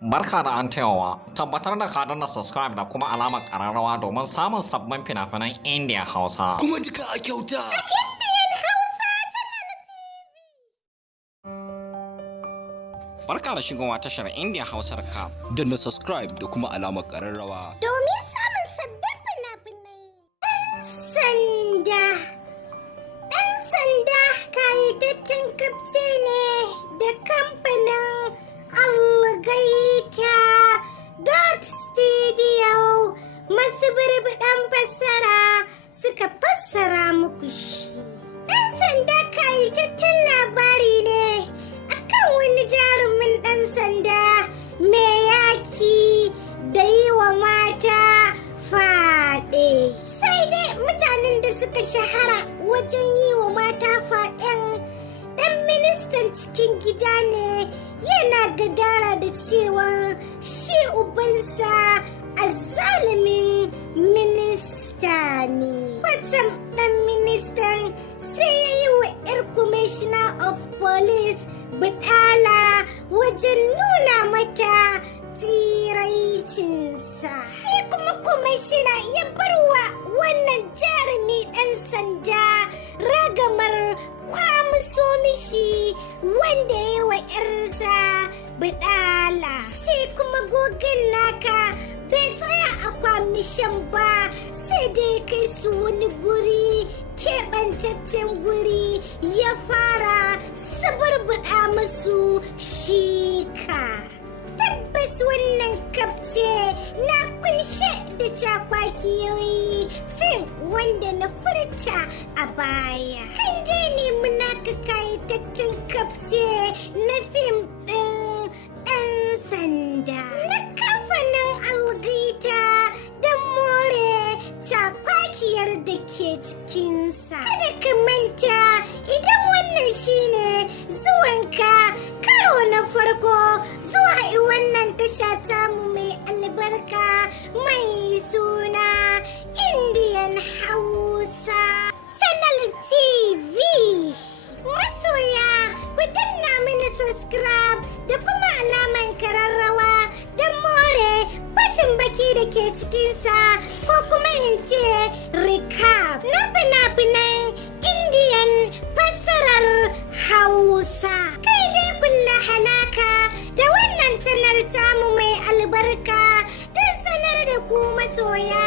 Barka da an tayawa, tabbatar da ka danna subscribe da kuma alamar ƙararrawa domin samun sabbin fina-finan Indiya Hausa. Kuma duka a kyauta. Indian Hausa Channel TV. Barka da shigowa tashar Indiya Hausar ka. Danna subscribe da kuma alamar ƙararrawa. Domin samun sabbin fina-finai. Ɗan sanda kayataccen kafce ne da kamfanin algaita stodio masu birbiɗan fassara suka fassara muku shi. Ɗan sanda kayataccen labari ne akan wani jarumin ɗan sanda mai yaki da yi wa mata faɗe. Sai dai mutanen da suka shahara wajen yi wa mata faɗen ɗan ministan cikin gida ne, yana gadara da cewa shi ubansa azzalumin minista ne. Kwatsam ɗan ministan sai ya yi wa 'yar commissioner of police baɗala wajen nuna mata tsiraicinsa. Shi kuma commissioner ya barwa wannan jarumi ɗan sanda ragamar kwamuso mishi wanda ya yi wa 'yarsa baɗala. Shi kuma gogin naka bai tsaya a kwamishin ba, sai dai kai su wani guri keɓantaccen guri ya fara suburbuɗa musu shika. Tabbas wannan kafce na kunshe da cakwakiyoyi fim wanda na furta a baya. Kai dai ne muna ka kayatattun kafce na fim ɗin ɗan sanda na kamfanin algaita don more cakwakiyar da ke cikinsa. Kada ka manta, idan wannan shine zuwanka karo na farko zuwa wannan tasha tamu mai albarka mai suna Indian Hausa Channel TV. Masoya, ku danna mini subscribe da kuma alaman kararrawa don more bashin baki da ke cikinsa, ko kuma in ce recap na fina-finan Indian fassarar Hausa. Kai dai kulla halaka da wannan channel tamu mai albarka don sanar da ku masoya